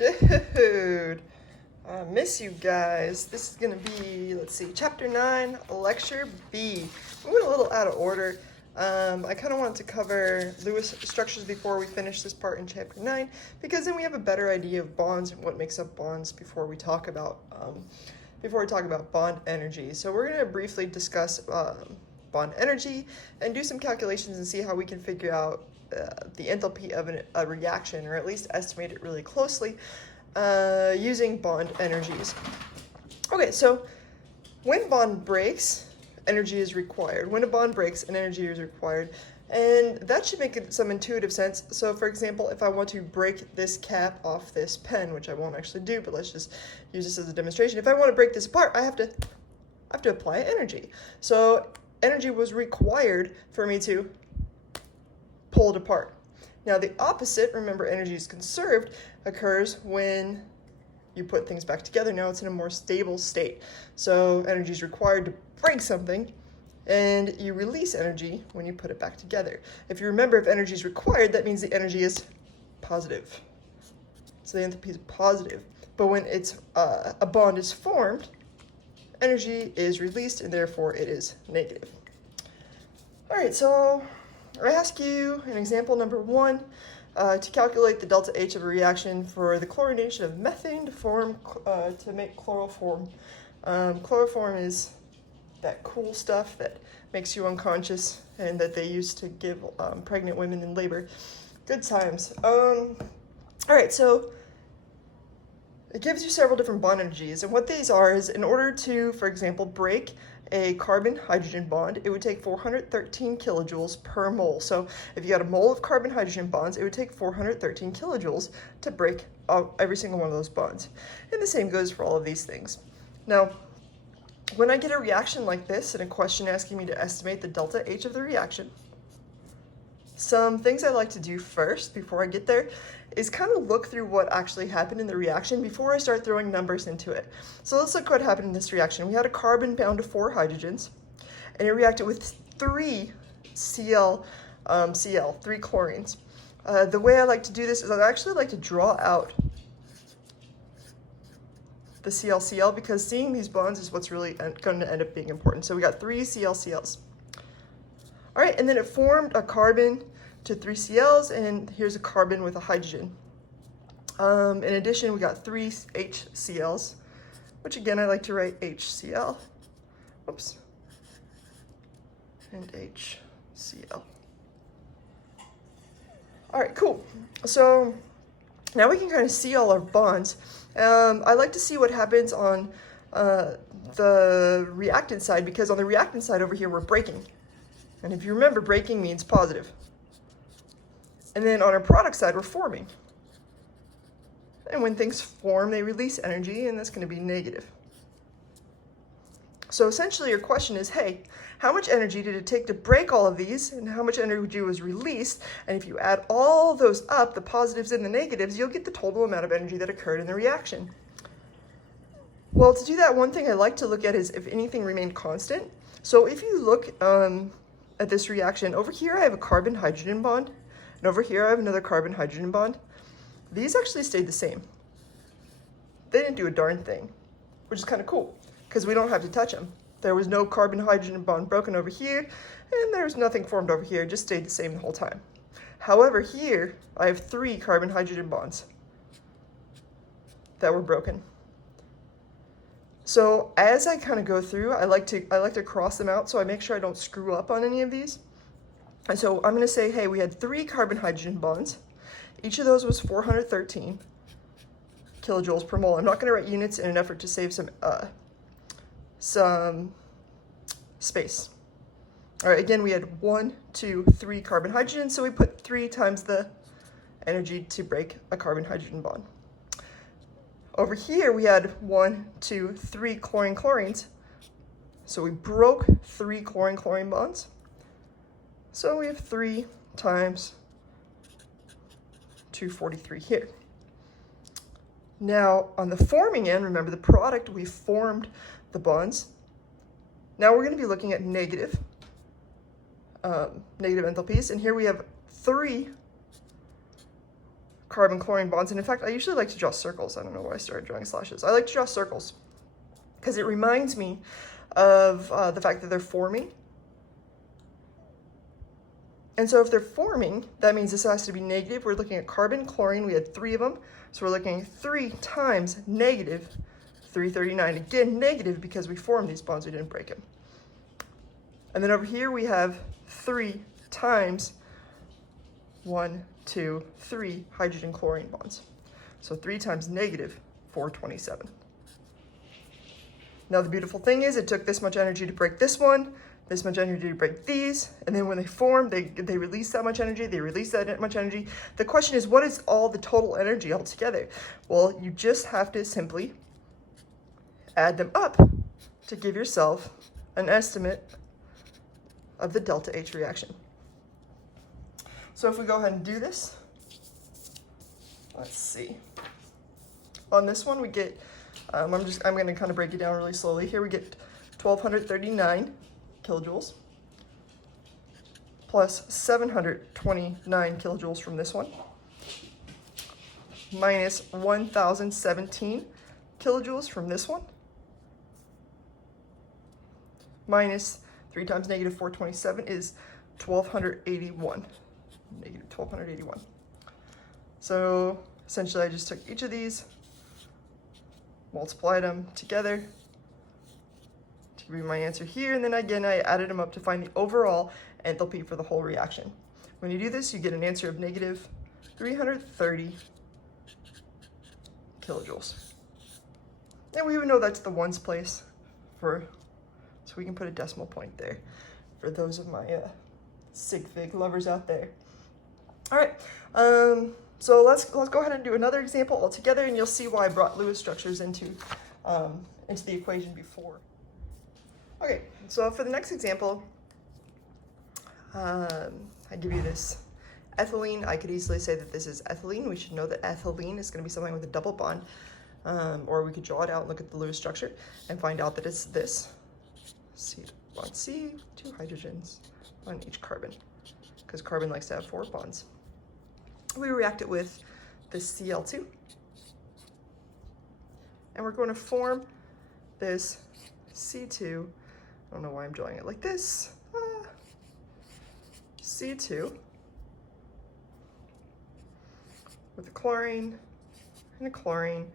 Dude, I miss you guys. This is gonna be, let's see, chapter 9, lecture B. We went a little out of order. I kind of wanted to cover Lewis structures before we finish this part in chapter 9, because then we have a better idea of bonds and what makes up bonds before we talk about bond energy. So we're gonna briefly discuss bond energy and do some calculations and see how we can figure out the enthalpy of a reaction, or at least estimate it really closely using bond energies. Okay, so when bond breaks, energy is required. When a bond breaks, an energy is required. And that should make some intuitive sense. So for example, if I want to break this cap off this pen, which I won't actually do, but let's just use this as a demonstration. If I want to break this apart, I have to apply energy. So energy was required for me to pull it apart. Now the opposite, remember energy is conserved, occurs when you put things back together. Now it's in a more stable state. So energy is required to break something, and you release energy when you put it back together. If you remember, if energy is required, that means the energy is positive. So the enthalpy is positive. But when it's a bond is formed, energy is released, and therefore it is negative. All right, so I ask you in example number 1 to calculate the delta H of a reaction for the chlorination of methane to make chloroform. Chloroform is that cool stuff that makes you unconscious and that they used to give pregnant women in labor. Good times. All right, so it gives you several different bond energies, and what these are is, in order to, for example, break a carbon-hydrogen bond, it would take 413 kilojoules per mole. So if you got a mole of carbon-hydrogen bonds, it would take 413 kilojoules to break every single one of those bonds. And the same goes for all of these things. Now, when I get a reaction like this and a question asking me to estimate the delta H of the reaction, some things I like to do first before I get there is kind of look through what actually happened in the reaction before I start throwing numbers into it. So let's look what happened in this reaction. We had a carbon bound to 4 hydrogens, and it reacted with 3 Cl, 3 chlorines. The way I like to do this is I actually like to draw out the ClCl, because seeing these bonds is what's really going to end up being important. So we got 3 ClCls. All right, and then it formed a carbon to 3 Cls, and here's a carbon with a hydrogen. In addition, we got 3 HCls, which again, I like to write HCl. Whoops. And HCl. All right, cool. So now we can kind of see all our bonds. I like to see what happens on the reactant side, because on the reactant side over here, we're breaking. And if you remember, breaking means positive. And then on our product side, we're forming. And when things form, they release energy, and that's going to be negative. So essentially your question is, hey, how much energy did it take to break all of these, and how much energy was released? And if you add all those up, the positives and the negatives, you'll get the total amount of energy that occurred in the reaction. Well, to do that, one thing I like to look at is if anything remained constant. So if you look at this reaction, over here I have a carbon-hydrogen bond, and over here I have another carbon-hydrogen bond. These actually stayed the same. They didn't do a darn thing, which is kind of cool, because we don't have to touch them. There was no carbon-hydrogen bond broken over here, and there was nothing formed over here, it just stayed the same the whole time. However, here I have 3 carbon-hydrogen bonds that were broken. So as I kind of go through, I like to cross them out so I make sure I don't screw up on any of these. And so I'm going to say, hey, we had 3 carbon-hydrogen bonds. Each of those was 413 kilojoules per mole. I'm not going to write units in an effort to save some space. All right, again, we had 1, 2, 3 carbon-hydrogens, so we put 3 times the energy to break a carbon-hydrogen bond. Over here, we had 1, 2, 3 chlorines. So we broke 3 chlorine-chlorine bonds. So we have 3 times 243 here. Now, on the forming end, remember the product, we formed the bonds. Now we're going to be looking at negative enthalpies. And here we have 3 carbon-chlorine bonds. And in fact, I usually like to draw circles. I don't know why I started drawing slashes. I like to draw circles because it reminds me of the fact that they're forming. And so if they're forming, that means this has to be negative. We're looking at carbon, chlorine. We had 3 of them. So we're looking at 3 times negative 339. Again, negative because we formed these bonds. We didn't break them. And then over here we have 3 times 1, 2, 3 hydrogen chlorine bonds. So 3 times negative 427. Now the beautiful thing is it took this much energy to break this one, this much energy to break these, and then when they form, they release that much energy, they release that much energy. The question is, what is all the total energy altogether? Well, you just have to simply add them up to give yourself an estimate of the delta H reaction. So if we go ahead and do this, let's see. On this one we get, I'm going to kind of break it down really slowly. Here we get 1239 kilojoules plus 729 kilojoules from this one minus 1017 kilojoules from this one minus 3 times negative 427 is 1281. Negative 1281. So essentially I just took each of these, multiplied them together to give me my answer here, and then again I added them up to find the overall enthalpy for the whole reaction. When you do this, you get an answer of negative 330 kilojoules. And we even know that's the ones place for, so we can put a decimal point there for those of my sig fig lovers out there. All right, so let's go ahead and do another example all together, and you'll see why I brought Lewis structures into the equation before. Okay, so for the next example, I give you this ethylene. I could easily say that this is ethylene. We should know that ethylene is going to be something with a double bond, or we could draw it out and look at the Lewis structure and find out that it's this. C bond C, 2 hydrogens on each carbon, because carbon likes to have 4 bonds. We react it with this Cl2, and we're going to form this C2. I don't know why I'm drawing it like this. C2 with a chlorine and a chlorine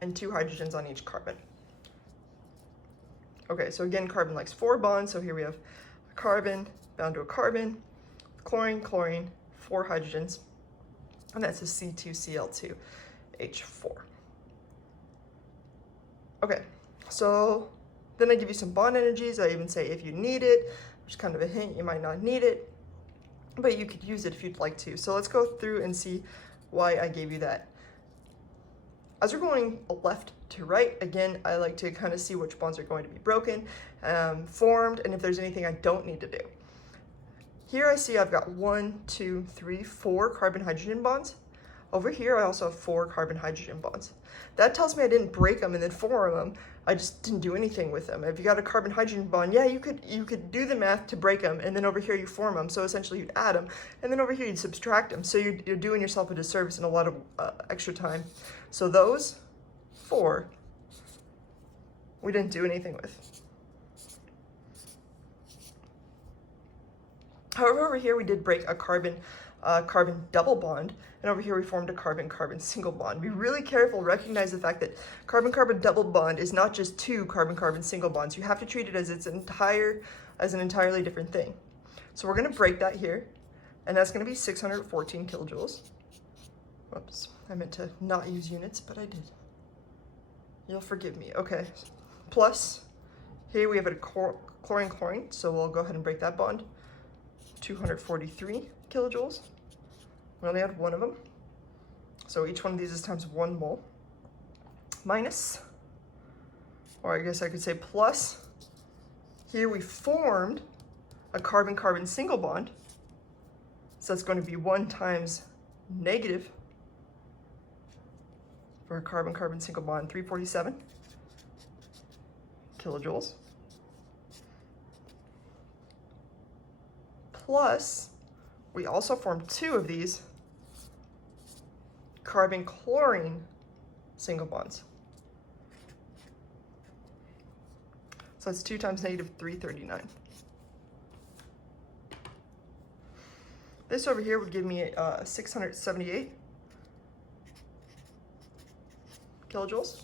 and 2 hydrogens on each carbon. Okay, so again, carbon likes 4 bonds, so here we have a carbon bound to a carbon, chlorine, chlorine, 4 hydrogens, and that's a C2Cl2H4. Okay, so then I give you some bond energies. I even say if you need it, which is kind of a hint, you might not need it, but you could use it if you'd like to. So let's go through and see why I gave you that. As we're going left to right, again, I like to kind of see which bonds are going to be broken, formed, and if there's anything I don't need to do. Here I see I've got 1, 2, 3, 4 carbon-hydrogen bonds. Over here I also have 4 carbon-hydrogen bonds. That tells me I didn't break them and then form them. I just didn't do anything with them. If you got a carbon-hydrogen bond, yeah, you could do the math to break them, and then over here you form them. So essentially you'd add them, and then over here you'd subtract them. So you're doing yourself a disservice and a lot of extra time. So those 4 we didn't do anything with. However, over here we did break a carbon double bond, and over here we formed a carbon-carbon single bond. Be really careful, recognize the fact that carbon-carbon double bond is not just 2 carbon-carbon single bonds. You have to treat it as an entirely different thing. So we're going to break that here, and that's going to be 614 kilojoules. Whoops, I meant to not use units, but I did. You'll forgive me. Okay, plus here we have a chlorine-chlorine, so we'll go ahead and break that bond. 243 kilojoules. We only had 1 of them, so each one of these is times 1 mole, minus, or I guess I could say plus, here we formed a carbon-carbon single bond, so that's going to be 1 times negative for a carbon-carbon single bond, 347 kilojoules, plus we also form 2 of these carbon-chlorine single bonds. So that's 2 times negative 339. This over here would give me 678 kilojoules.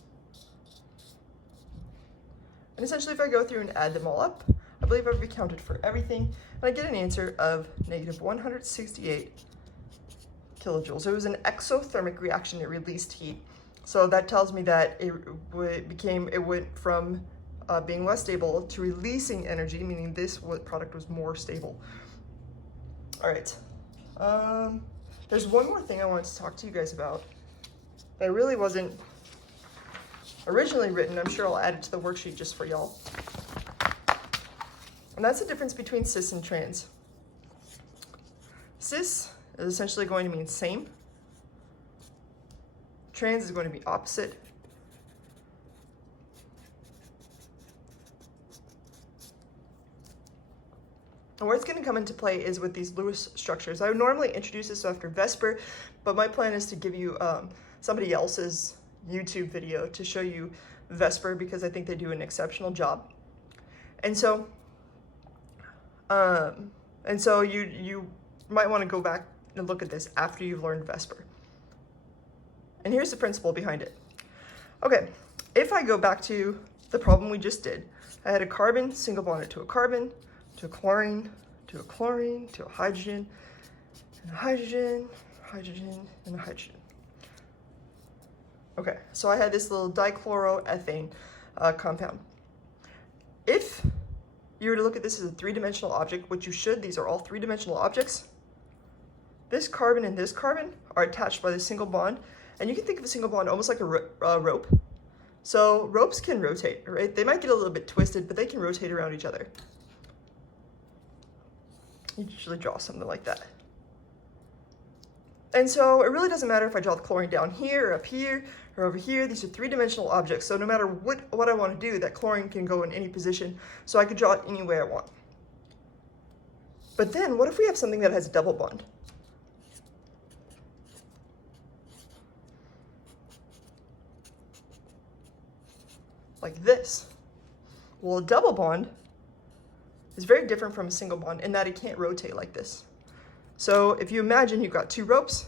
And essentially, if I go through and add them all up, I believe I've accounted for everything, and I get an answer of negative 168 kilojoules. It was an exothermic reaction. It released heat. So that tells me that it went from being less stable to releasing energy, meaning this product was more stable. All right. There's one more thing I wanted to talk to you guys about that really wasn't originally written. I'm sure I'll add it to the worksheet just for y'all. And that's the difference between cis and trans. Cis is essentially going to mean same. Trans is going to be opposite. And where it's going to come into play is with these Lewis structures. I would normally introduce this after Vesper, but my plan is to give you somebody else's YouTube video to show you Vesper because I think they do an exceptional job. And so you might want to go back and look at this after you've learned Vesper. And here's the principle behind it. Okay, if I go back to the problem we just did, I had a carbon single bonded to a carbon, to a chlorine, to a chlorine, to a hydrogen, and a hydrogen, hydrogen, and a hydrogen. Okay, so I had this little dichloroethane compound. If you were to look at this as a 3-dimensional object, which you should, these are all 3-dimensional objects, this carbon and this carbon are attached by this single bond, and you can think of a single bond almost like a rope. So ropes can rotate, right? They might get a little bit twisted, but they can rotate around each other. You usually draw something like that. And so it really doesn't matter if I draw the chlorine down here, or up here, or over here. These are 3-dimensional objects. So no matter what I want to do, that chlorine can go in any position. So I could draw it any way I want. But then what if we have something that has a double bond? Like this. Well, a double bond is very different from a single bond in that it can't rotate like this. So if you imagine you've got 2 ropes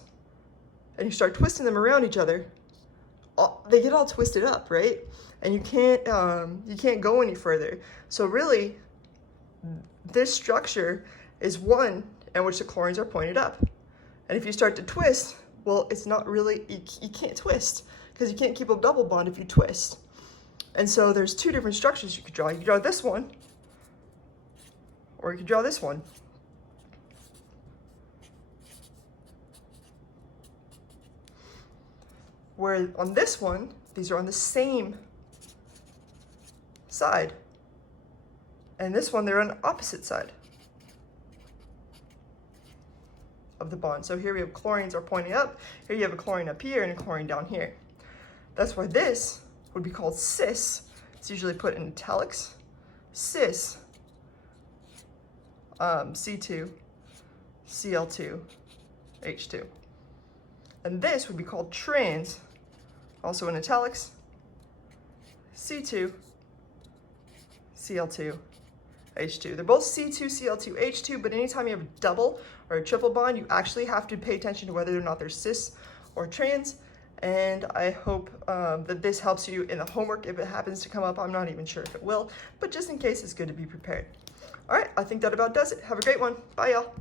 and you start twisting them around each other, they get all twisted up, right? And you can't go any further. So really, this structure is one in which the chlorines are pointed up. And if you start to twist, well, it's not really, you can't twist because you can't keep a double bond if you twist. And so there's 2 different structures you could draw. You could draw this one, or you could draw this one. Where on this one, these are on the same side. And this one, they're on the opposite side of the bond. So here we have chlorines are pointing up. Here you have a chlorine up here and a chlorine down here. That's why this would be called cis. It's usually put in italics. Cis, C2, Cl2, H2. And this would be called trans, also in italics, C2, Cl2, H2. They're both C2, Cl2, H2, but anytime you have a double or a triple bond, you actually have to pay attention to whether or not they're cis or trans. And I hope that this helps you in the homework if it happens to come up. I'm not even sure if it will, but just in case, it's good to be prepared. All right, I think that about does it. Have a great one. Bye, y'all.